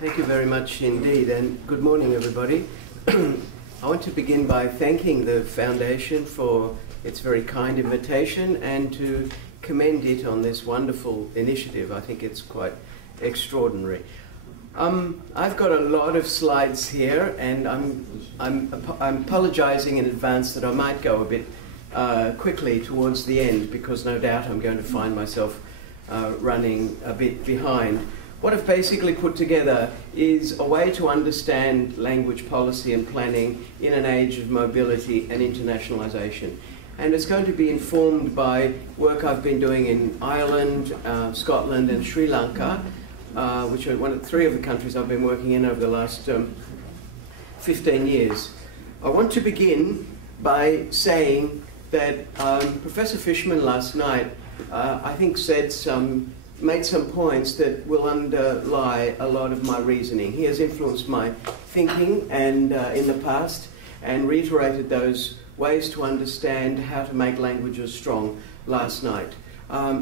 Thank you very much indeed, and good morning, everybody. I want to begin by thanking the Foundation for its very kind invitation and to commend it on this wonderful initiative. I think it's quite extraordinary. I've got a lot of slides here, and I'm apologizing in advance that I might go a bit quickly towards the end, because no doubt I'm going to find myself running a bit behind. What I've basically put together is a way to understand language policy and planning in an age of mobility and internationalization. And it's going to be informed by work I've been doing in Ireland, Scotland and Sri Lanka, which are three of the countries I've been working in over the last 15 years. I want to begin by saying that Professor Fishman last night, I think, made some points that will underlie a lot of my reasoning. He has influenced my thinking and in the past, and reiterated those ways to understand how to make languages strong last night.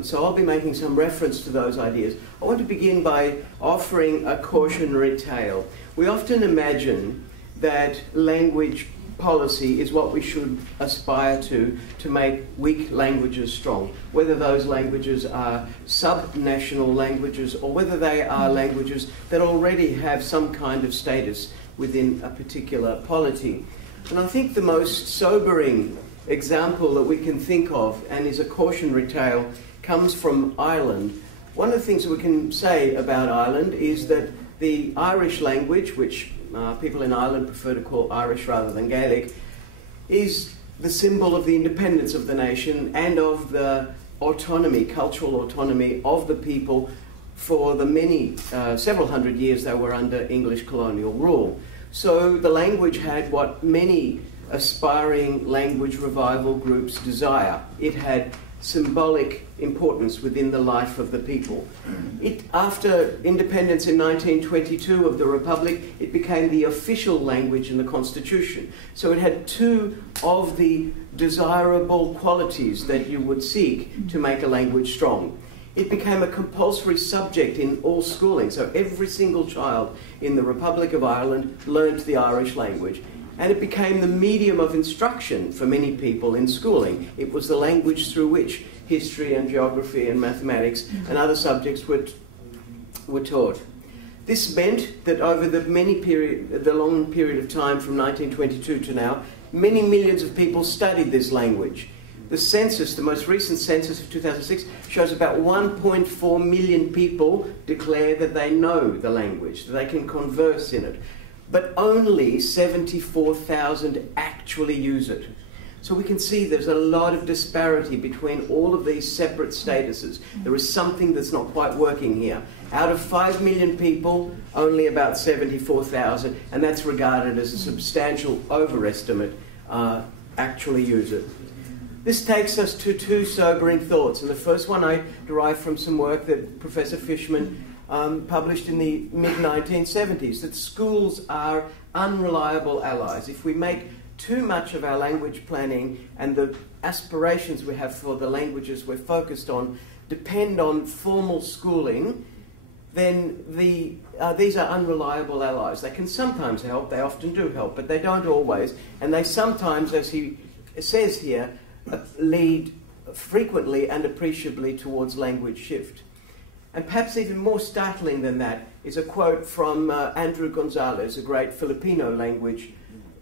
So I'll be making some reference to those ideas. I want to begin by offering a cautionary tale. We often imagine that language policy is what we should aspire to make weak languages strong, whether those languages are sub-national languages or whether they are languages that already have some kind of status within a particular polity. And I think the most sobering example that we can think of, and is a cautionary tale, comes from Ireland. One of the things that we can say about Ireland is that the Irish language, which people in Ireland prefer to call Irish rather than Gaelic, is the symbol of the independence of the nation and of the autonomy, cultural autonomy of the people for the several hundred years they were under English colonial rule. So the language had what many aspiring language revival groups desire. It had symbolic importance within the life of the people. After independence in 1922 of the Republic, it became the official language in the Constitution. So it had two of the desirable qualities that you would seek to make a language strong. It became a compulsory subject in all schooling, so every single child in the Republic of Ireland learnt the Irish language. And it became the medium of instruction for many people in schooling. It was the language through which history and geography and mathematics and other subjects were taught. This meant that over the long period of time from 1922 to now, many millions of people studied this language. The census, the most recent census of 2006, shows about 1.4 million people declare that they know the language, that they can converse in it. But only 74,000 actually use it. So we can see there's a lot of disparity between all of these separate statuses. There is something that's not quite working here. Out of 5 million people, only about 74,000, and that's regarded as a substantial overestimate, actually use it. This takes us to two sobering thoughts, and the first one I derive from some work that Professor Fishman published in the mid-1970s, that schools are unreliable allies. If we make too much of our language planning and the aspirations we have for the languages we're focused on depend on formal schooling, then these are unreliable allies. They can sometimes help, they often do help, but they don't always, and they sometimes, as he says here, lead frequently and appreciably towards language shift. And perhaps even more startling than that is a quote from Andrew Gonzalez, a great Filipino language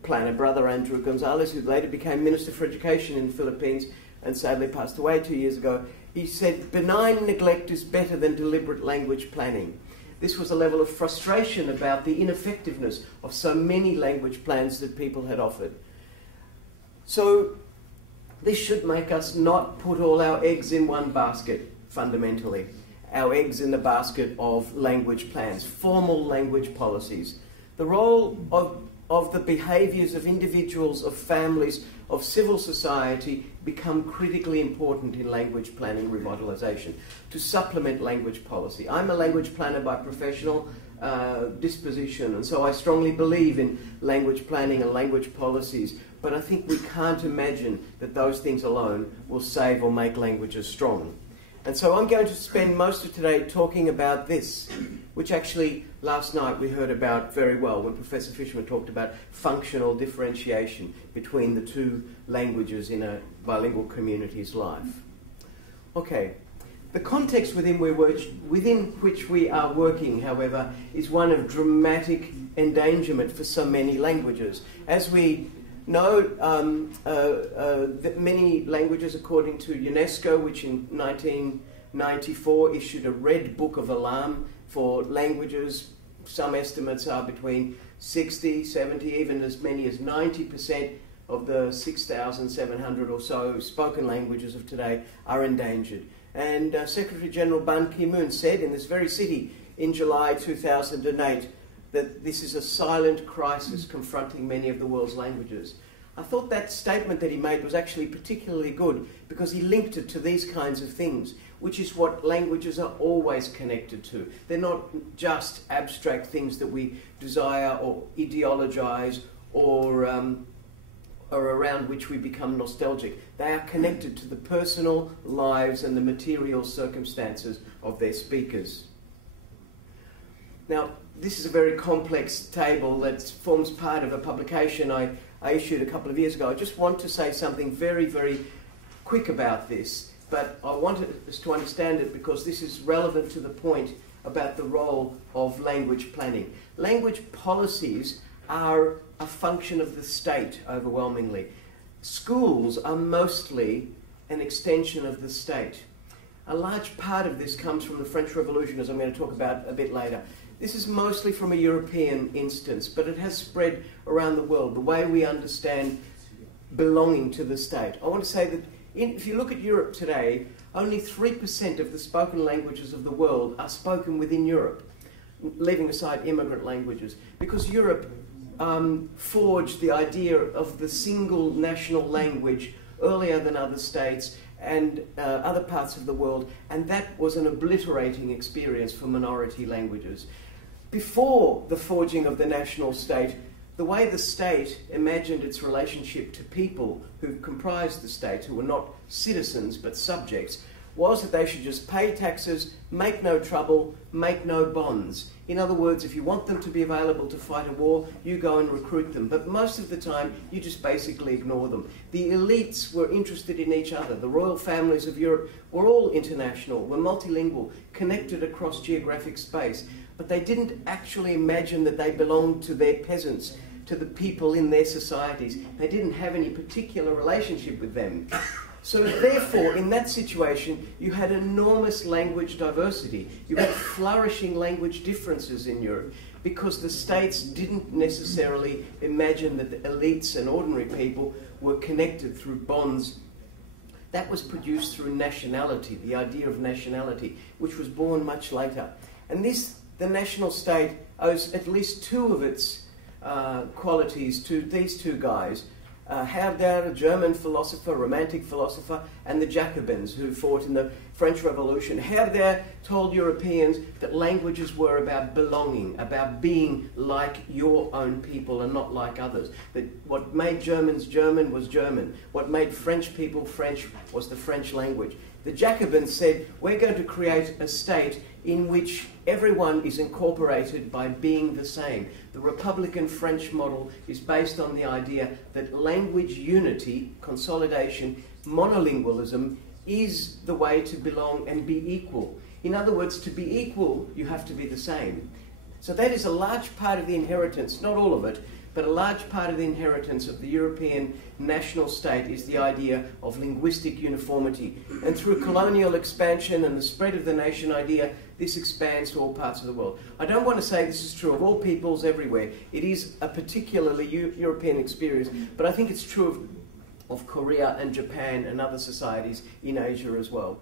planner, Brother Andrew Gonzalez, who later became Minister for Education in the Philippines and sadly passed away 2 years ago. He said, "Benign neglect is better than deliberate language planning." This was a level of frustration about the ineffectiveness of so many language plans that people had offered. So this should make us not put all our eggs in one basket, fundamentally. Our eggs in the basket of language plans, formal language policies. The role of the behaviours of individuals, of families, of civil society become critically important in language planning revitalisation, to supplement language policy. I'm a language planner by professional disposition, and so I strongly believe in language planning and language policies, but I think we can't imagine that those things alone will save or make languages strong. And so I'm going to spend most of today talking about this, which actually last night we heard about very well when Professor Fisherman talked about functional differentiation between the two languages in a bilingual community's life. Okay, the context within which we are working, however, is one of dramatic endangerment for so many languages. As we know, that many languages, according to UNESCO, which in 1994 issued a red book of alarm for languages, some estimates are between 60, 70, even as many as 90% of the 6,700 or so spoken languages of today are endangered. And Secretary General Ban Ki-moon said in this very city in July 2008 that this is a silent crisis confronting many of the world's languages. I thought that statement that he made was actually particularly good because he linked it to these kinds of things, which is what languages are always connected to. They're not just abstract things that we desire or ideologize or around which we become nostalgic. They are connected to the personal lives and the material circumstances of their speakers. Now, this is a very complex table that forms part of a publication I issued a couple of years ago. I just want to say something very, very quick about this, but I want us to understand it because this is relevant to the point about the role of language planning. Language policies are a function of the state overwhelmingly. Schools are mostly an extension of the state. A large part of this comes from the French Revolution, as I'm going to talk about a bit later. This is mostly from a European instance, but it has spread around the world, the way we understand belonging to the state. I want to say that if you look at Europe today, only 3% of the spoken languages of the world are spoken within Europe, leaving aside immigrant languages, because Europe forged the idea of the single national language earlier than other states and other parts of the world, and that was an obliterating experience for minority languages. Before the forging of the national state, the way the state imagined its relationship to people who comprised the state, who were not citizens but subjects, was that they should just pay taxes, make no trouble, make no bonds. In other words, if you want them to be available to fight a war, you go and recruit them. But most of the time, you just basically ignore them. The elites were interested in each other. The royal families of Europe were all international, were multilingual, connected across geographic space. But they didn't actually imagine that they belonged to their peasants, to the people in their societies. They didn't have any particular relationship with them. So therefore, in that situation, you had enormous language diversity. You had flourishing language differences in Europe because the states didn't necessarily imagine that the elites and ordinary people were connected through bonds. That was produced through nationality, the idea of nationality, which was born much later. And the national state owes at least two of its qualities to these two guys, Herder, a German philosopher, romantic philosopher, and the Jacobins who fought in the French Revolution. Herder told Europeans that languages were about belonging, about being like your own people and not like others. That what made Germans German was German. What made French people French was the French language. The Jacobins said, we're going to create a state in which everyone is incorporated by being the same. The Republican French model is based on the idea that language unity, consolidation, monolingualism is the way to belong and be equal. In other words, to be equal, you have to be the same. So that is a large part of the inheritance, not all of it, but a large part of the inheritance of the European national state is the idea of linguistic uniformity. And through colonial expansion and the spread of the nation idea, this expands to all parts of the world. I don't want to say this is true of all peoples everywhere. It is a particularly European experience, but I think it's true of Korea and Japan and other societies in Asia as well.